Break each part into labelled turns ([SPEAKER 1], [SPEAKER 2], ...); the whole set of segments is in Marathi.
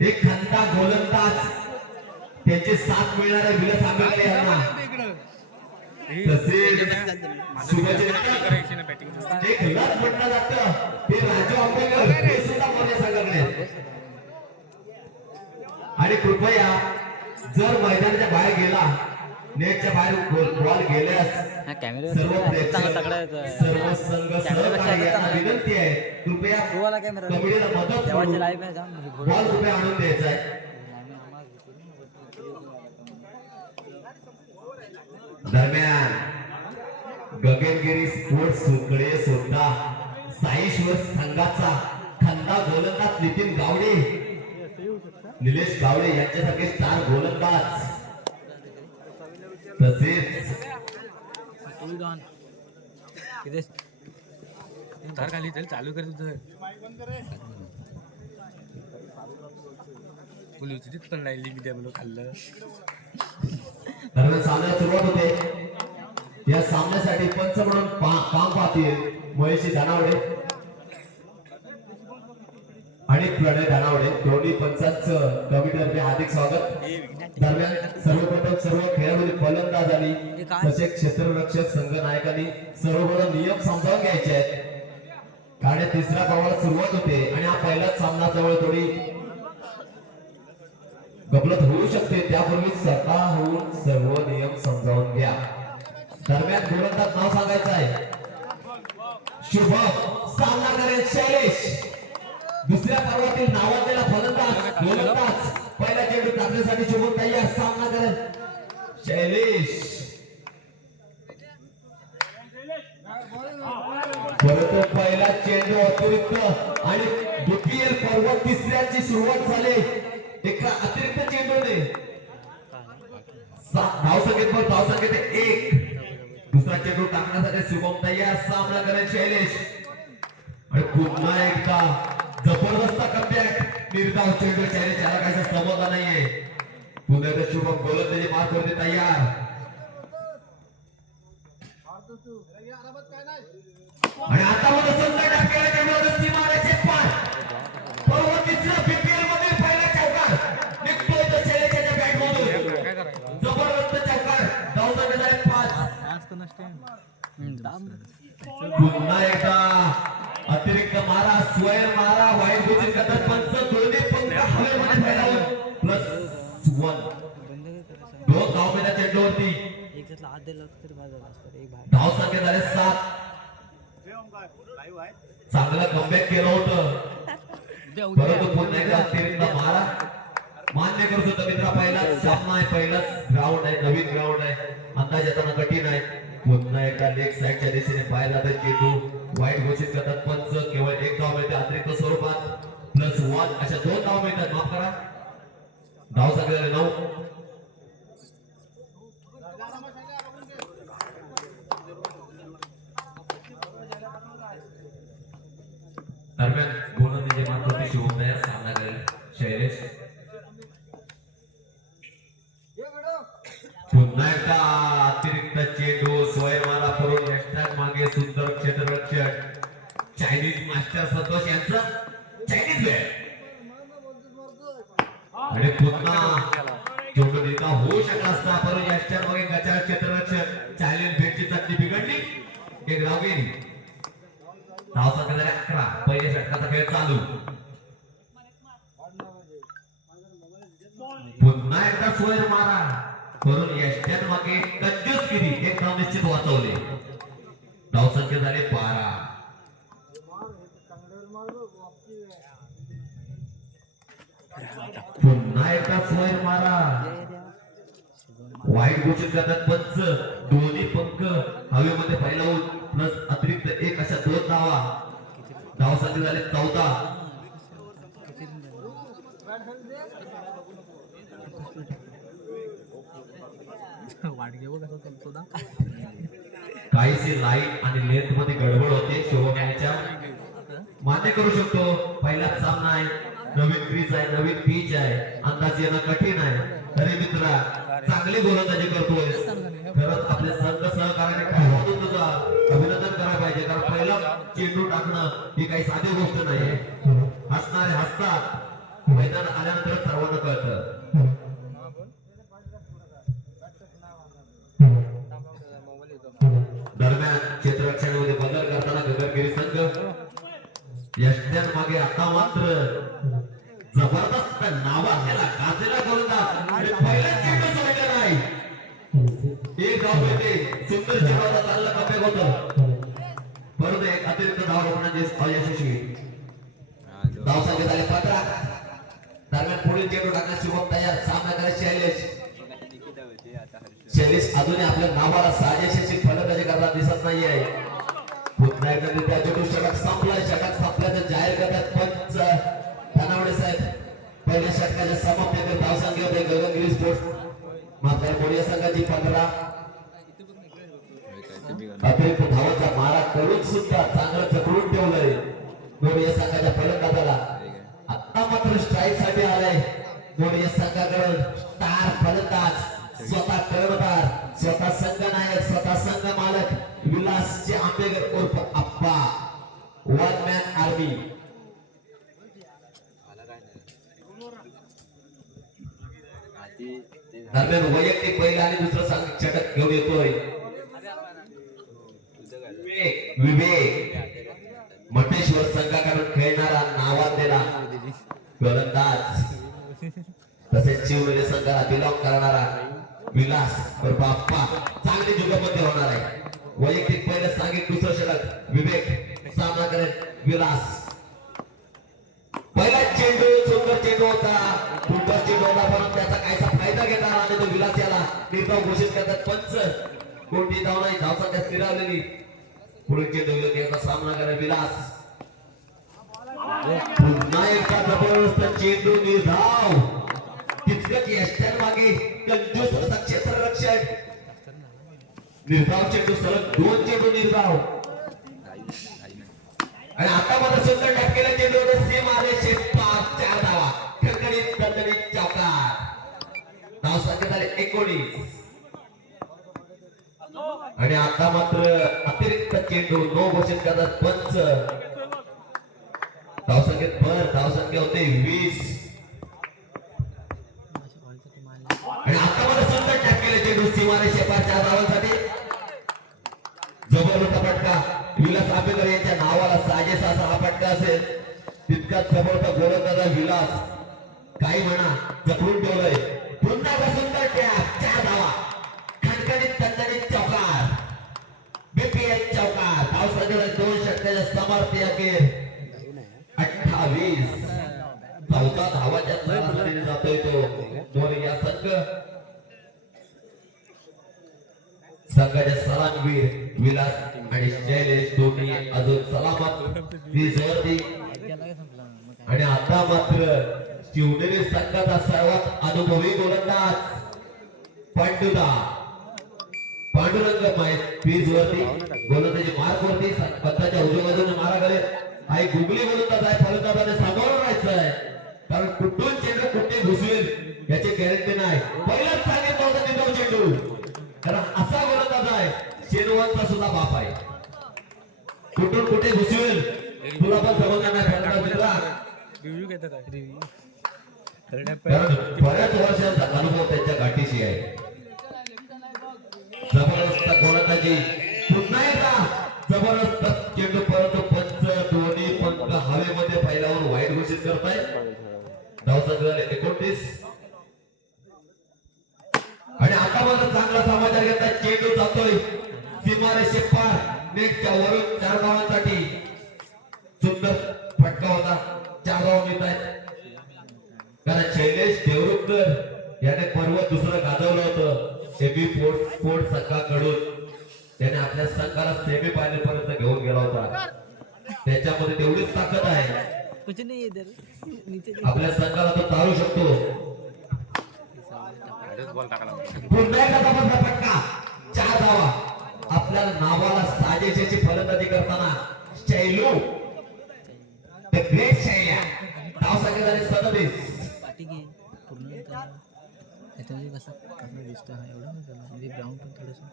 [SPEAKER 1] एक खंदा गोलंदाज त्यांचे साथ मिळणारे विलस आंबेडकर यांना. तसेच एक लस म्हटलं जातं. ते राजू आंबेडकर हे सुद्धा मोठ्या संघटने आहेत. आणि कृपया जर मैदानाच्या बाहेर गेला नेटच्या बाहेर बॉल- गेल्यास सर्व. सर्व संघ
[SPEAKER 2] कॅमेऱ्यापेक्षा
[SPEAKER 1] सहकारी यांना
[SPEAKER 2] चांगला आहे.
[SPEAKER 1] विनंती आहे. कृपया कमिटीला मदत बॉल कृपया आणून द्यायचा आहे. दरम्यान गगनगिरी स्पोर्ट्स सुकडे सुद्धा साईश्वर संघाचा खंदा गोलंदाज नितीन गावडे. निलेश गावडे यांच्यासारखे स्टार गोलंदाज. तसेच
[SPEAKER 2] किती
[SPEAKER 3] खाली चल चालू कर तुझं पण राहिली मी त्या खाल्लं
[SPEAKER 1] दरम्यान सामन्याला सुरुवात होते या सामन्यासाठी पंच म्हणून काम पाहतील महेशी धानावडे आणि प्रणय धानावडे दोन्ही पंचांचं कमिटीतर्फे हार्दिक स्वागत. दरम्यान सर्वप्रथम सर्व खेळाडू फलंदाज आणि तसेच क्षेत्ररक्षक संघ नायकांनी सर्वप्रथम नियम समजावून घ्यायचे आहेत. कारण तिसऱ्या प्रमाणात सुरुवात होते आणि हा पहिलाच सामना जवळ थोडी गफलत होऊ शकते. त्यापूर्वी स्वतः होऊन सर्व नियम समजावून घ्या. दरम्यान गोलंदाज नाव सांगायचं आहे. शुभम सामना करेल शैलेश. दुसऱ्या पर्वातील नावाजलेला फलंदाज गोलंदाज. पहिला चेंडू टाकण्यासाठी शुभम तयार सामना करत. शैलेश. परंतु पहिला चेंडू अतिरिक्त आणि द्वितीय पर्व तिसऱ्याची सुरुवात झाली. एका अतिरिक्त चेंडूने. धाव संख्येत पण धाव संख्येत एक. दुसरा चेंडू टाकण्यासाठी शुभम तयार सामना करेल शैलेश. आणि पुन्हा एकदा जबरदस्त कमबॅक निर्धाव चेंडू शैलेश याला काही समजला नाहीये. पुन्हा शुभम गोलंदाजी मार करते तयार. आणि आता मध्ये सुंदर टप्प्याला धाव संख्या झाले नऊ दरम्यान गोलंदाजी मात्र शिवम तयार सामना करेल शैलेश. पुन्हा एकदा अतिरिक्त चेंडू स्वयंमाला करून हॅशटॅग मागे सुंदर क्षेत्ररक्षक. चायनीज मास्टर संतोष यांचा चायनीज वेळ आणि पुन्हा चेंडू निर्धाव होऊ शकला असता परंतु हॅशटॅग मागे गचाळ क्षेत्ररक्षक चायनीज भेटची चटणी बिघडली एक धाव गेली धाव संख्या झाली अकरा पहिल्या खेळ चालू. पुन्हा एकदा सोयर मारा. करून यष्ट्यात मागे कंजूस किरी एक धाव निश्चित वाचवले. धाव संख्या झाले बारा. पुन्हा एकदा सोयर मारा. वाईट घोषित करतात पंच दोन्ही पंख. हवेमध्ये फैलावून प्लस अतिरिक्त एक अशा दोन धावा. धाव संख्या झाले चौदा काहीशी लाइट आणि लेंथमध्ये गडबड होते शोभण्याच्या मान्य करू शकतो पहिलाच सामना आहे. नवीन क्रीज आहे नवीन पिच आहे. अंदाज येणं कठीण आहे. अरे मित्रा चांगली गोलंदाजी करतोय खरंच आपले संघ सहकार्याने काय होतं तुझा? अभिनंदन करायला पाहिजे. पहिला चेंडू टाकणं ही काही साधी गोष्ट नाहीये. हसणारे हसतात. मैदान आल्यानंतर सर्वांना कळतं. दरम्यान क्षेत्ररक्षणामध्ये बदल करताना गगनगिरी संघ. यष्ट्यान मागे आता मात्र जबरदस्त नावाजलेला गाजेला गोलंदाज. पहिला चेंडू सोडलेला नाही एक धाव मिळते सुंदर चेंडूला चाललं कपॅक होतं परंतु एक अतिरिक्त धाव रोखण्याचे अयशस्वी धाव झाले पंधरा दरम्यान पुढील चेंडू टाकण्यास शुभम तयार सामना करायचे शैलेश शैलेश अजूनही आपल्या नावाला साजेशी फलंदाजी करताना दिसत नाहीये पुन्हा एकदा त्या चेंडू षटक संपलाय षटक संपल्याचं जाहीर करतात पंच धनावडे साहेब पहिल्या षटकाच्या समाप्तीनंतर धाव संख्या होते गगनगिरी स्पोर्ट्स मात्र मोडिया संघाची पंधरा अतिरिक्त धावाचा मारा करून सुद्धा चांगलं चकडून ठेवलंय. मोडिया संघाच्या फलंदाजाला आता मात्र स्ट्राईकसाठी आलाय मोडिया संघाकडून स्टार फलंदाज स्वतः कर्णधार स्वतः संघ नायक स्वतः संघ मालक. विलासचे आंबेकर उर्फ अप्पा वन मॅन आर्मी दरम्यान वैयक्तिक पहिला आणि दुसरं संघ चटक घेऊन येतोय. विवेक. विवेक मटेश्वर संघाकडून खेळणारा नावाजलेला गोलंदाज. तसेच शिवनेरी संघाला बिलॉंग करणारा विलास व बाप्पा चांगली जुगलबंदी होणार आहे. वैयक्तिक पहिले सांगित दुसरं षटक. विवेक सामना करेल विलास. पहिला चेंडू सुंदर चेंडू होता. सुंदर चेंडू होता पण त्याचा काहीसा फायदा घेणार आणि तो विलास याला निर्धाव घोषित करतात. पंच कोणती धाव नाही धाव संख्या स्थिरावलेली पुढील चेंडू याचा सामना करा विलास. पुन्हा एकदा जबरदस्त चेंडू निर्धाव. तितकंच यष्ट्यान मागे कंजूस असा क्षेत्ररक्षक निर्धाव चेंडू सलग दोन चेंडू निर्धाव. आणि आता मला सुंदर टपकेला चेंडू होता सेम आदेश पाच चार धावा. खणखणीत दणदणीत चौकार धाव संख्या झाले एकोणीस. आणि आता मात्र अतिरिक्त चेंडू नो घोषित करतात पंच. धावसंख्येत भर धावसंख्या होते वीस. आणि आता मला सुंदर टॅकले चेंडू सीमाने शेपार धावांसाठी. जबरदस्त फटका. विलास आंबेकर यांच्या नावाला साजेसा असा हा फटका असेल. तितका जबरदस्त गोलंदाजा विलास. काही म्हणा जखडून ठेवलंय. पुन्हा एकदा सुंदर त्या चार धावा. बीपीएल चौकार दोन षटकाच्या अखेर अठ्ठावीस धावाच्या सरासरीने जातोय तो दोन या संघ संघाचे विलास आणि शैलेश दोन्ही अजून सलामत आणि आता मात्र शिवनेरी संघाचा सर्वात अनुभवी गोलंदाज पंडुदा पांडुरंग पीज वरती गोलंदाजी मार्क वरती पत्ताच्या उजव्या बाजूने मारा करे आई गुगली गोलंदाज आहे फलंदाजाने सामोरं राहायचं आहे. कारण कुठून चेंडू कुठे घुसवेल याची गॅरंटी नाही. पहिलाच सांगितलं होतं तिथं चेंडू. कारण असा गोलंदाज आहे शेनवानचा सुद्धा बाप आहे. कुठून कुठे घुसवेल तुला पण समजणार नाही फलंदाज बऱ्याच वर्षांचा अनुभव त्यांच्या गाठीशी आहे. जबरदस्त गोलंदाजी पुन्हा एकदा जबरदस्त चेंडू परत पंच दोन्ही पंच हवेमध्ये पहिल्यावर वाईट घोषित करताय धावसंख्या एकोणतीस. आणि आता माझा चांगला समाचार घेतला चेंडू जातोय सीमारेषे पार. नेटच्या वरून चार धावांसाठी सुंदर फटका होता. चार धावा मिळत आहेत कारण शैलेश देवरुखकर याने पर्व दुसरं गाजवलं होतं. एबी स्पोर्ट स्पोर्ट संघाकडून त्याने आपल्या संघाला सेमी फायनल पर्यंत घेऊन गेला होता. त्याच्यामध्ये तेवढीच ताकद आहे. आपल्या संघाला तो तारू शकतो.
[SPEAKER 3] बॉल टाकला
[SPEAKER 1] पुन्हा एकदा जबरदस्त फटका चार धावा. आपल्या नावाला साजेशीची फलंदाजी करताना शैलू. द ग्रेट शैल्या धाव झाली सदतीस
[SPEAKER 2] त्याच्यामध्ये कसं कसं दिसतं हा एवढं नाही म्हणजे ग्राउंड पण थोडंसं.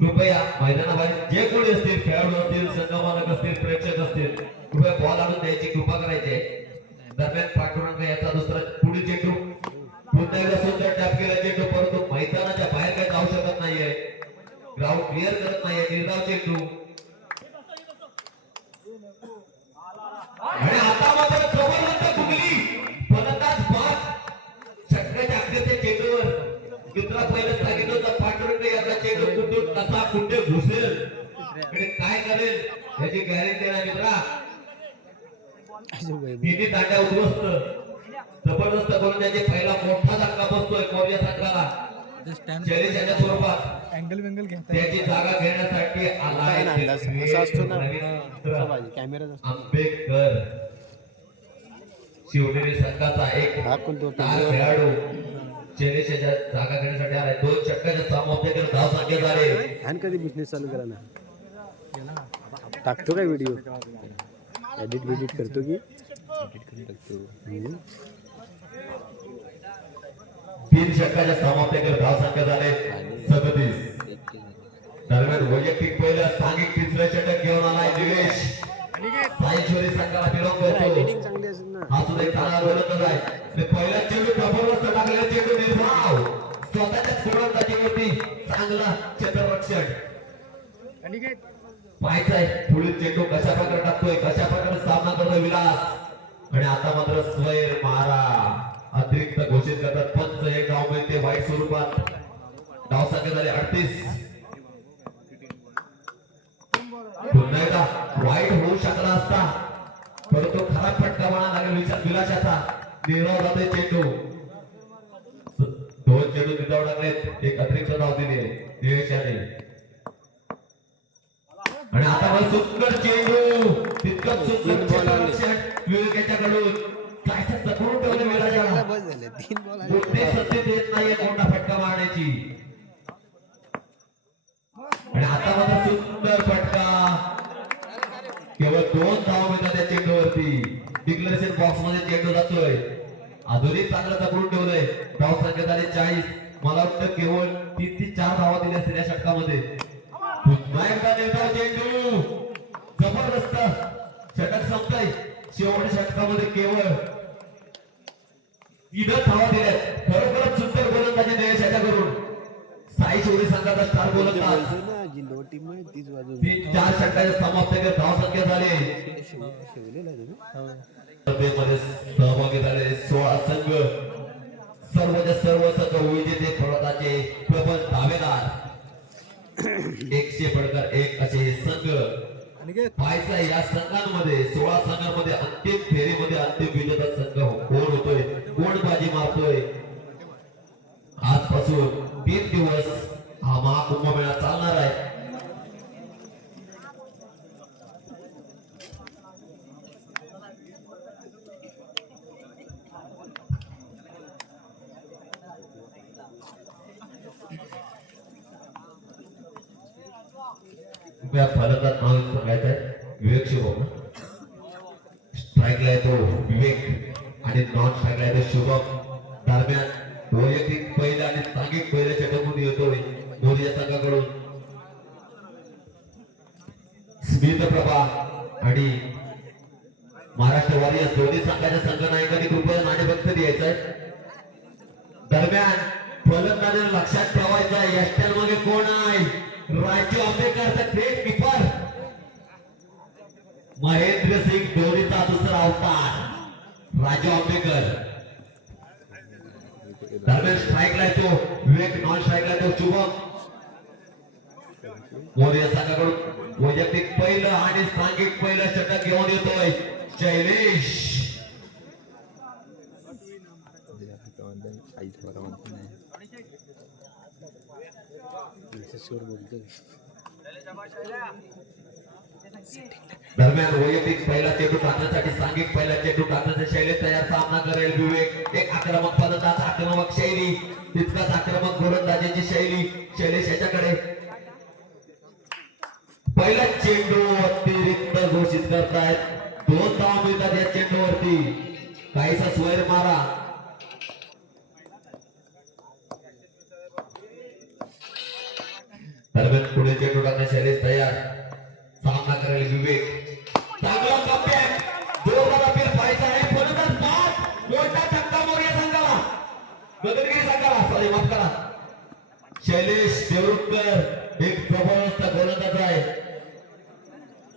[SPEAKER 1] कृपया मैदानाबाहेर जे कोणी असतील खेळाडू असतील संघमालक असतील प्रेक्षक असतील कृपया बॉल आणून द्यायची कृपा करायची. दरम्यान पाठवणार याचा दुसरा पुढील चेंडू. पुन्हा एकदा सुद्धा टॅप केला चेंडू परंतु मैदानाच्या बाहेर काही जाऊ शकत नाहीये. ग्राउंड क्लिअर करत नाहीये निर्धाव चेंडू. गॅरंटी मित्रा उद्ध्वस्त. जबरदस्त करून त्याचे पहिला मोठा धक्का बसतोय कोरिया संघाला स्वरूपात.
[SPEAKER 2] अँगल वेंगल घेता
[SPEAKER 1] त्याची जागा घेण्यासाठी
[SPEAKER 4] असं- असतो ना.
[SPEAKER 1] मित्र.
[SPEAKER 4] कॅमेरा
[SPEAKER 1] आंबेडकर. शिवनेरी संघाचा एक खेळाडू. शैलेशाच्या जागा घेण्यासाठी आलाय दोन षटकाच्या सामोपत्याकडे धाव संख्या झाले.
[SPEAKER 4] आणि कधी बिझनेस चालू करा ना टाकतो काय व्हिडिओ एडिट बिडिट करतो की? एडिट करून टाकतो.
[SPEAKER 1] तीन षटकाच्या सामोपत्याकडे धाव संख्या झाले. सदतीस. दरम्यान वैयक्तिक पहिलं सांघिक तिसरं षटक घेऊन आलाय निलेश. साईश्वरी संघाला विरोध करतो हा सुद्धा एक चांगला गोलंदाज आहे. आणि पहिला चेंडू जबरदस्त टाकलेला चेंडू निर्धाव स्वतःच्याच गोलंदाजीवरती चांगला क्षेत्ररक्षण पाहायचं आहे पुढील चेंडू कशा प्रकारे टाकतोय कशा प्रकारे सामना करतोय विलास. आणि आता मात्र स्वैर मारा अतिरिक्त घोषित करतात. पंच हे डाव मिळते वाईट स्वरूपात. डाव संख्या झाले अडतीस. पुन्हा एकदा वाईट होऊ शकला असता परंतु खराब फटका म्हणा लागेल विचार विलाशाचा निर्धाव जाते चेंडू. दोन चेंडू निर्धाव लागलेत. एक अतिरिक्त धाव दिली आहे आणि आता मला सुंदर चेंडू तितकंच सुंदर क्षेत्ररक्षण विवेक याच्याकडून काय जखडून ठेवलं विलाशाला
[SPEAKER 4] बस झाले तीन बॉल
[SPEAKER 1] कोणते सत्य देत नाहीये कोणता फटका मारण्याची. आणि आता मात्र सुंदर फटका. केवळ दोन धाव मिळतात त्या चेंडूवरती डिक्लेरेशन बॉक्समध्ये चेंडू जातोय. अजूनही चांगलं पकडून ठेवलंय. धाव संख्या झाली चाळीस. मला वाटतं केवळ तीन ते चार धावा दिल्या असतील या षटकामध्ये पुन्हा एकदा निर्धाव चेंडू जबरदस्त षटक शेवटच्या षटकामध्ये केवळ तीन धावा दिल्यात खरोखरच सुंदर गोलंदाजी देश याच्याकडून साई शिवडी संघाचा स्टार गोलंदाज तीन चार षटकाच्या समाप्त केले धाव संख्या झाली. सहभागी झाले सोळा संघ. सर्वच्या सर्व संघ विजेते फलंदाजे प्रबल दावेदार. एकशे पडकर एक असे संघ. व्हायचा या संघांमध्ये सोळा संघांमध्ये अंतिम फेरीमध्ये अंतिम विजेता संघ कोण होतोय? कोण बाजी मारतोय. आजपासून तीन दिवस हा महाकुंभमेळा चालणार आहे. कृपया फलंदाज म्हणून सांगायचं आहे विवेक शुभम स्ट्राईकला येतो विवेक आणि नॉन स्ट्राईकला येतो शुभम दरम्यान वैयक्तिक पहिला आणि सांघिक पहिल्या चटकून येतोय मोदी या संघाकडून स्मित प्रभा आणि महाराष्ट्र वॉरियर्स दोन्ही संघाच्या संघ नायकांनी कृपया नाणेबक्त द्यायचंय दरम्यान फलंदाजांना लक्षात ठेवायचं आहे यष्ट्याल मागे कोण आहे राजू आंबेडकरचा ग्रेट किपर महेंद्र सिंग धोनीचा दुसरा अवतार राजू आंबेडकर दरम्यान स्ट्राईकला येतो विवेक नॉन स्ट्राईकला येतो शुभम. मोदी संघाकडून वैयक्तिक पहिलं आणि सांघिक पहिलं षटक घेऊन येतोय. शैलेश
[SPEAKER 4] आईच बरं म्हणतो नाही सूर बोलतो
[SPEAKER 1] दरम्यान वैयक्तिक पहिला चेंडू टाकण्यासाठी सांघिक पहिला चेंडू टाकण्याचा शैलीत तयार सामना करेल विवेक. एक आक्रमक फलंदाज आक्रमक शैली. तितकाच आक्रमक गोलंदाजीची शैली. शैलेश याच्याकडे. पहिला चेंडू अतिरिक्त घोषित करतायत. दोन धाव मिळतात या चेंडूवरती. काहीसा स्वैर मारा. दरम्यान पुढे चेंडू टाकण्यास शैलेश तयार. राहिले विवेक चांगला टप्प्यात देवबाला बीर पाहायचा आहे. फलंदाज शैलेश देवरुखकर एक जबरदस्त गोलंदाज आहे.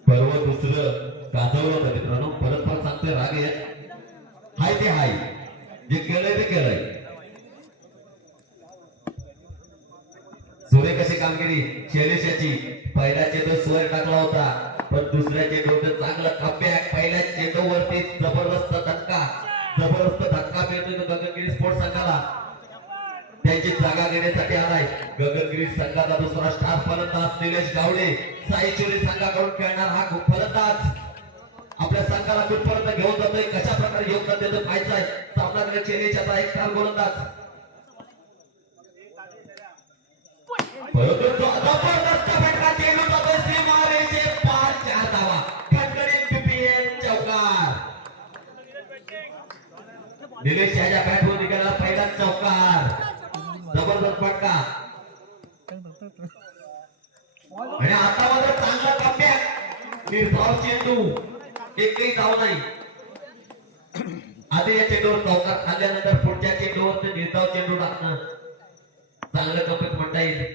[SPEAKER 1] पर्व दुसरं गाजवलं होतं मित्रांनो परत परत सांगतोय राग. हाय ते हाय. जे केलंय ते केलंय. सुरे कशी कामगिरी? शैलेश याची. जबरदस्त धक्का मिळतोय गगनगिरी स्पोर्ट्स संघाला. त्यांची जागा घेण्यासाठी आलाय. गगनगिरी संघाचा दुसरा स्टार फलंदाज निलेश गावडे. साईचोरी संघाकडून खेळणार हा खूप फलंदाज. आपल्या संघाला कुठपर्यंत घेऊन जातोय. कशा प्रकारे योगदान देतोय पाहायचं आहे. सामना चेन्नईच्या एक स्टार गोलंदाज. परंतु निलेश याच्या बॅटवर निघाला पहिला चौकार. जबरदस्त फटका. आणि आता मात्र चांगला कमबॅक. निर्भाव चेंडू. एकही धाव नाही. आधी या चेंडूवर चौकार खाल्ल्यानंतर पुढच्या चेंडूवर ते निर्धाव चेंडू टाकणं चांगलं कपीत म्हणता येईल.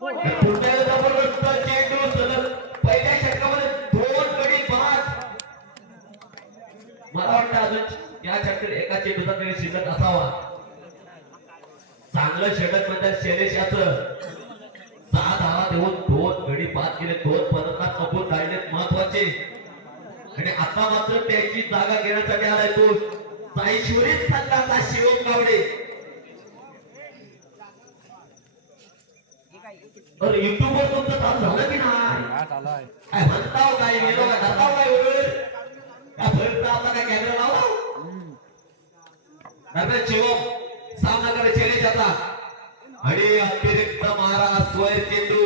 [SPEAKER 1] पुढच्या जबरदस्त चेंडू सलग पहिल्या षटकामध्ये दोन गडी बाद. मला वाटतं अजून या षटकात एका चेंडूचा तरी शिल्लक असावा. चांगलं षटक म्हणजे शैलेश याचं सहा धावा देऊन दोन गडी बाद केले. दोन पदकात कपूर काढलेत महत्त्वाचे. आणि आता मात्र त्याची जागा घेण्यासाठी आलाय तो साईश्वरी संघाचा शिवम गावडे तर युट्यूब वर तुमचं काम झालं की नाही? काय म्हणताव हो काय? गेलो का जाताव हो काय? वर का फिरता आता काय कॅमेरा लावला हो? दरम्यान शिवम सामना करे चेले जाता. आणि अतिरिक्त महाराज स्वैर चेंडू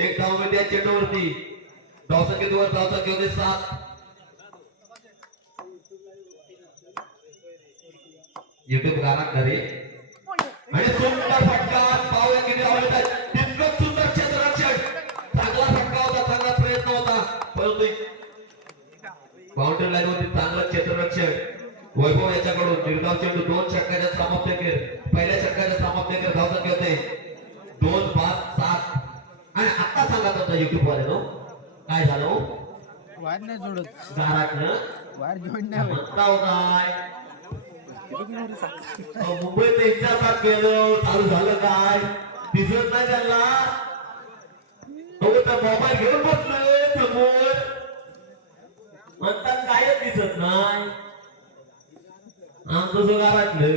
[SPEAKER 1] एक धावमध्ये त्या चेंडूवरती. धावसा धावसंख्येमध्ये सात. युट्यूब गाणं करे आणि सुंदर फटका पाहूया किती वैभव याच्याकडून निर्धाव चेंडू दोन षटकाच्या समाप्तीखेर पहिल्या षटकाच्या समाप्तीखेर धावसंख्या होते दोन पाच सात. आणि आता सांगा तुमचा युट्यूब वाले नो काय झालं हो?
[SPEAKER 2] वायर नाही जोडत.
[SPEAKER 1] घरातलं काय अहो, मुंबईत गेलो. चालू झालं काय? दिसत नाही त्यांना. मोबाईल घेऊन बसलोय समोर. म्हणतात काय दिसत नाही? आमचं जो गावातलं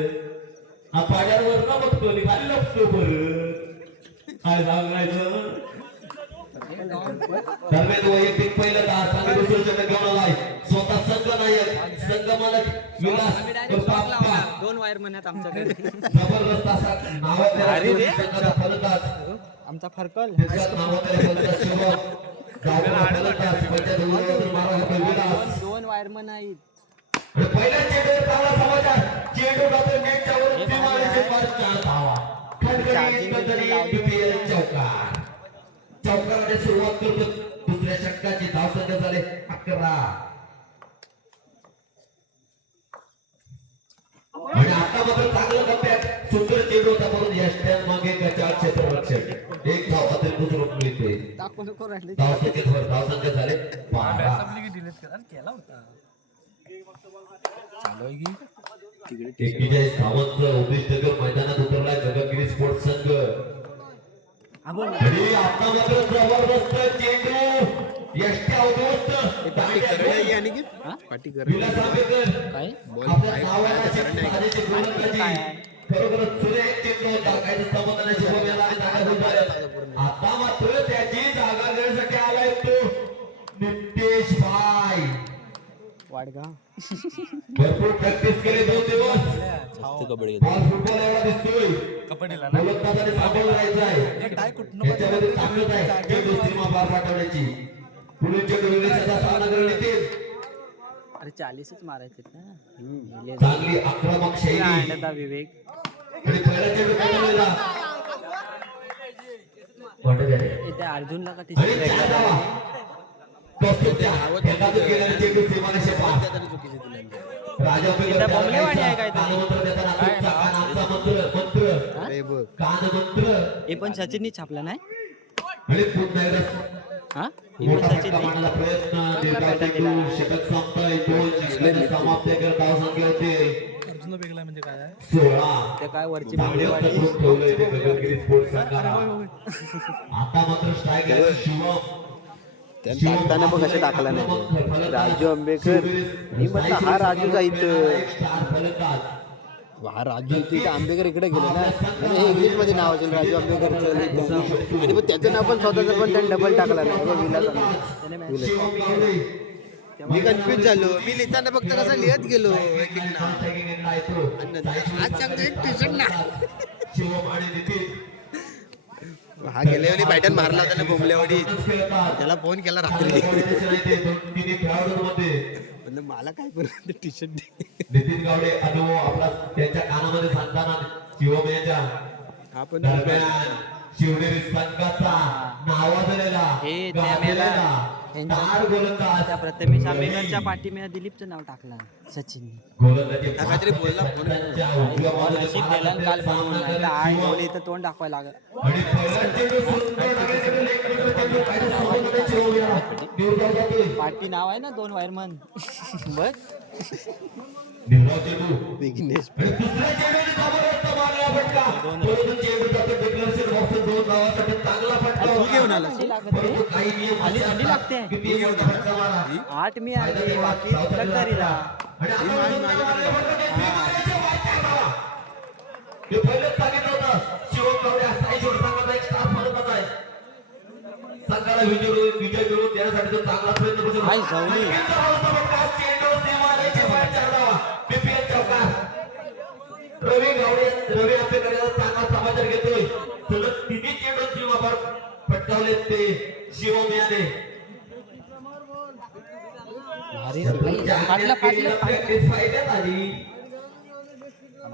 [SPEAKER 1] हा पाड्यावर ना बघतो आणि खाली लपतो परत काय सांगायचं दरम्यान वैयक्तिक पहिलं दहा सांगा दुसरं घेऊन आलाय स्वतः संघ नायक संघ मालक विलास
[SPEAKER 2] दोन वायर म्हणत आमच्याकडे
[SPEAKER 1] जबरदस्त असा फलंदाज
[SPEAKER 2] आमचा फरकल. दोन वायरमन आहेत
[SPEAKER 1] आणि पहिल्या चेंडूवर चांगला समाचार. चेंडू जातो नेटच्या वर सीमारेषे पार चार धावा. बीपीएल चौकार. चौकाराने सुरुवात करतो. दुसऱ्या षटकाची धाव संख्या झाले. अकरा. आणि आता मात्र चांगलं कप्प्यात सुंदर चेंडू होता म्हणून यष्ट्यान मागे गचाळ क्षेत्ररक्षण एक धाव अतिरिक्त सुरू मिळते. धाव संख्येवर धाव संख्या झाले. बारा.
[SPEAKER 3] डिलीट करा केला होता.
[SPEAKER 1] एकेचाळीस मैदानात उतरलाय गगनगिरी स्पोर्ट्स संघ. आणि आता मात्र जबरदस्त चेंडू यष्ट्या उद्ध्वस्त
[SPEAKER 4] करणे की? करणे
[SPEAKER 2] काय?
[SPEAKER 1] सुरेख चेंडू समाधानाची आता मात्र
[SPEAKER 2] वाडगा
[SPEAKER 1] भरपूर प्रॅक्टिस केली दोन दिवस
[SPEAKER 4] कबड्डी
[SPEAKER 1] बॉल फुटबॉल एवढा दिसतोय.
[SPEAKER 3] कबड्डीला ना?
[SPEAKER 1] गोलंदाजाने सांभाळून राहायचं आहे. याच्यामध्ये ताकद आहे. चेंडू सीमा पार पाठवण्याची. पुढील चेंडू विदेशाचा सामना करण्यात येतील
[SPEAKER 2] अरे चाळीसच मारायचे ना.
[SPEAKER 1] चांगली आक्रमक शैली.
[SPEAKER 2] आणला विवेक.
[SPEAKER 1] आणि पहिला चेंडू पकडलेला वाटत आहे.
[SPEAKER 2] इथे अर्जुनला का
[SPEAKER 1] आणि
[SPEAKER 4] हे
[SPEAKER 2] पण सचिननी छापला नाही? हा? हे पण
[SPEAKER 3] म्हणजे काय
[SPEAKER 2] ते काय वरची
[SPEAKER 1] आता मात्र स्ट्राईक आहे
[SPEAKER 4] त्यानं टाकताना पण कसे टाकला नाही राजू आंबेकर मी म्हटलं हा राजूचा इथं हा राजू तिथे आंबेकर इकडे गेलो ना. आणि हे नाव असेल राजू आंबेकरचं आणि पण त्याचं नाव पण स्वतःचं पण त्याने डबल टाकला नाही. बघ, विलास विलास. मी कन्फ्युज झालो. मी लिहिताना फक्त कसं लिहत गेलो एक एक नाव. आज सांगतो एक टी-शर्ट ना हा गेल्या वेळी बॅटन मारला होता ना बोंबल्यावडी. त्याला फोन केला रात्री. म्हणलं मला काय करू? टी शर्ट
[SPEAKER 1] नितीन गावडे अनुभव आपला त्यांच्या कानामध्ये सांगताना शिवम यांच्या
[SPEAKER 4] आपण
[SPEAKER 1] शिवनेरी संघाचा नावाजलेला
[SPEAKER 2] हे यांच्या- त्या प्रथमेश आंबेकरच्या पाठीमेला दिलीपचं नाव टाकला
[SPEAKER 4] हा काहीतरी बोलला फोन
[SPEAKER 2] नशीब दिला आणि काल बनवून नाही तर तोंड दाखवायला लागलं. पाठी नाव आहे ना दोन वायरमन.
[SPEAKER 1] चेंडू
[SPEAKER 4] विघ्नेश.
[SPEAKER 1] दोन धावासाठी चांगला फटका
[SPEAKER 4] तू. घेऊन
[SPEAKER 2] थंडी लागते.
[SPEAKER 1] फटका मारा.
[SPEAKER 2] आठ मी आणले बाकी तक्रारीला
[SPEAKER 1] पहिलेच सांगितलं होतं शिवम हा साई एक आहे. संघाला विजय विजय मिळवून देण्यासाठी तो चांगला प्रयत्न करू शकतो. रवी गावडे रवी याचा चांगला समाचार घेतोय. सलग तिन्ही चेंडू सीमापार फटकावले ते आली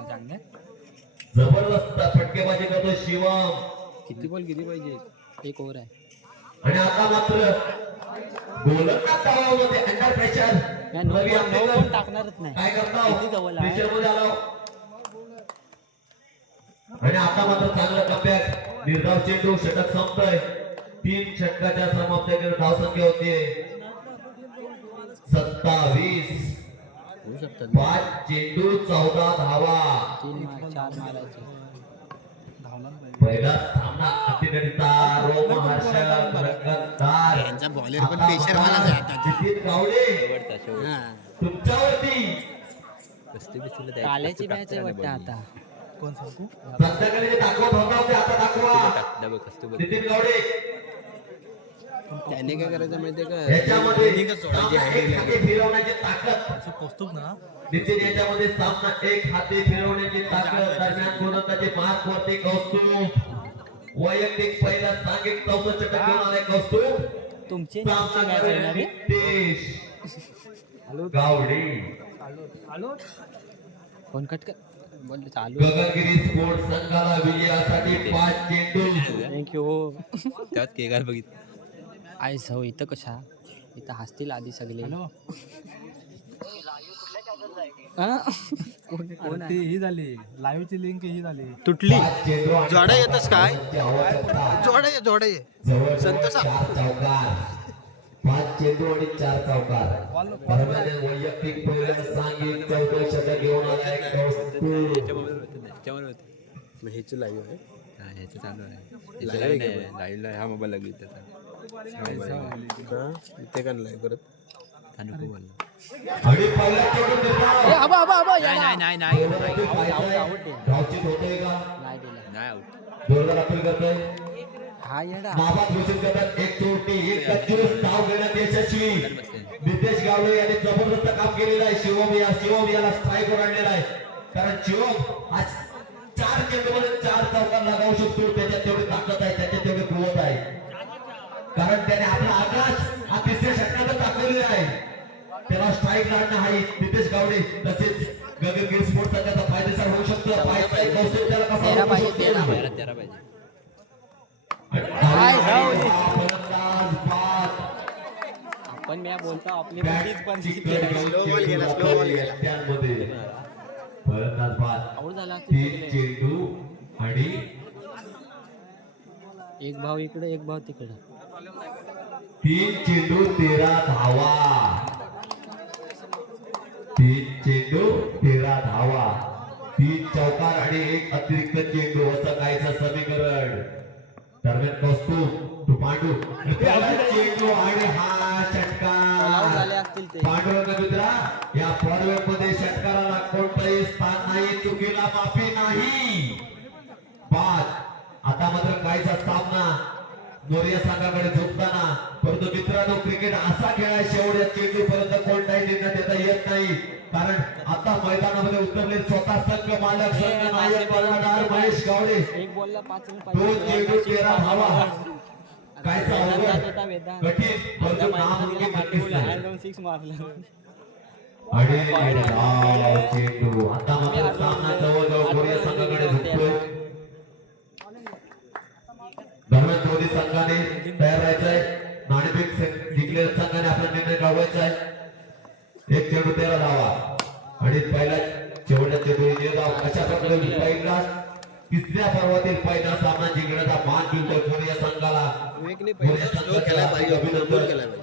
[SPEAKER 2] चांगलं
[SPEAKER 1] जबरदस्त फटकेबाजी करतो शिवम.
[SPEAKER 4] किती बॉल किती पाहिजे?
[SPEAKER 2] एक ओव्हर आहे.
[SPEAKER 1] आणि आता मात्र गोलंदाज अंडर प्रेशर रवी
[SPEAKER 2] टाकणारच नाही.
[SPEAKER 1] काय करता? मध्ये आलो. आणि आता मात्र चांगलं कमबॅक निर्धाव चेंडू षटक संपतोय. तीन षटकाच्या समाप्तीकडे धावसंख्या होतीये सत्तावीस. पाच चेंडू चौदा धावा. पहिला सामना अतिरिक्ता रोमहर्षक रंगतदार.
[SPEAKER 4] यांचा बॉलर पण पेशर वालाच आहे आता.
[SPEAKER 1] नितीन गावडे.
[SPEAKER 4] हा.
[SPEAKER 1] तुमच्यावरती.
[SPEAKER 2] काल्याची मॅच आहे वाटतं आता.
[SPEAKER 3] कोण सांगू?
[SPEAKER 1] संध्याकाळी जे दाखवत होता ते आता दाखवा. नितीन गावडे.
[SPEAKER 4] त्याने काय करायचं माहितीये का?
[SPEAKER 1] याच्यामध्ये
[SPEAKER 4] Innings सोडायची
[SPEAKER 1] सामना
[SPEAKER 4] heading
[SPEAKER 1] एक हाती फिरवण्याची ताकद.
[SPEAKER 3] असं पोचतोच ना.
[SPEAKER 1] नितीन याच्यामध्ये सामना एक हाती फिरवण्याची ताकद. दरम्यान गोलंदाजी मार्क वरती कौस्तुभ. वैयक्तिक पहिला सांघिक चौथं घेऊन आलाय कौस्तुभ.
[SPEAKER 2] तुमची
[SPEAKER 1] नितेश. गावडे.
[SPEAKER 2] फोन कट कर.
[SPEAKER 1] गगनगिरी स्पोर्ट्स संघाला विजयासाठी पाच चेंडू
[SPEAKER 2] थँक्यू हो
[SPEAKER 5] त्यात केगार बघितलं?
[SPEAKER 2] आई जाऊ इथं कशा? इथं हसतील आधी सगळे.
[SPEAKER 3] हॅलो.
[SPEAKER 2] हा? आहे
[SPEAKER 3] ही झाली. लाईव्हची लिंक ही झाली.
[SPEAKER 4] तुटली. जोडा येतच काय. जोडा ये जोडा ये. संतोष
[SPEAKER 1] पाच चेंडू आणि चार चौकार. वैयक्तिक पहिल्या सांघिक चौथं षटक घेऊन आलाय कौस्तुभ
[SPEAKER 5] त्याच्याबरोबर होतं त्याच्यावर होतं
[SPEAKER 4] मग हेच लाईव्ह आहे.
[SPEAKER 5] हा ह्याचं चालू आहे.
[SPEAKER 4] Live
[SPEAKER 5] ह्याचं
[SPEAKER 4] आहे का
[SPEAKER 5] लाईव्हला हा मोबाईल लागली त्याचा हा.
[SPEAKER 4] हा ते का? लाईव्ह
[SPEAKER 5] नको बोलला. नाही. नाही नाही नाही
[SPEAKER 1] का?
[SPEAKER 2] नाही
[SPEAKER 5] नाही
[SPEAKER 2] हा येडा.
[SPEAKER 1] यशस्वी. नितेश गावडे यांनी जबरदस्त काम केलेलं आहे. शिवम या शिवम याला स्ट्राईकवर आणलेला आहे. कारण शिवम आज चार चेंडूमध्ये चार चौकार लगावू शकतो. त्याच्यात तेवढी ताकद आहे त्याच्यात तेवढी कुवत आहे. कारण त्याने आपला आकाश हा तिसऱ्या षटकातच दाखवलेला आहे. त्याला स्ट्राईक लाडणं आहे नितेश गावडे तसेच गगनगिरी स्पोर्ट्स संघाचा फायदेशीर होऊ शकतो. पाहिजे. कौशल्य त्याला कसा
[SPEAKER 2] पाहिजे,
[SPEAKER 1] शकतो?
[SPEAKER 2] आपण मी बोलतो आपली
[SPEAKER 4] गेला, गेला.
[SPEAKER 1] त्यामध्ये. फलंदाज बाद. तीन चेंडू आणि
[SPEAKER 2] एक भाव इकडे एक भाव तिकडे.
[SPEAKER 1] तीन चेंडू तेरा धावा. तीन चेंडू तेरा धावा. तीन चौकार आणि एक अतिरिक्त चेंडू असं काहीच समीकरण. दरम्यान कौस्तुभ तू पांडू पहिला चेंडू आणि हा षटकार. पांडुरंग मित्रा पाच. आता मात्र कायचा सामना. मोर्या संघाकडे झोपताना. परंतु मित्रांनो क्रिकेट असा खेळ आहे शेवटच्या चेंडू पर्यंत कोणताही निर्णय देता येत नाही. कारण आता मैदानामध्ये उतरले स्वतः संघ मालक संघ नायक कर्णधार महेश गावडे.
[SPEAKER 2] एक
[SPEAKER 1] दोन चेंडू तेरा धावा. काय कठीण परंतु नामुमकिन नक्कीच
[SPEAKER 2] सिक्स मारला
[SPEAKER 1] आणि चेंडू आता मात्र सामना जवळजवळ कोरिया संघाकडे झुकतोय दरम्यान दोन्ही संघाने तयार राहायचंय. नाणेफेक संघ- जिंकलेल्या संघाने आपला निर्णय कळवायचा आहे एक चेंडू तेरा धावा आणि पहिला शेवटच्या चेंडू धाव अशा प्रकारे पहिला तिसऱ्या पर्वातील पहिला सामना जिंकण्याचा मान मिळतोय कोरिया संघाला. कोरिया अभिनंदन.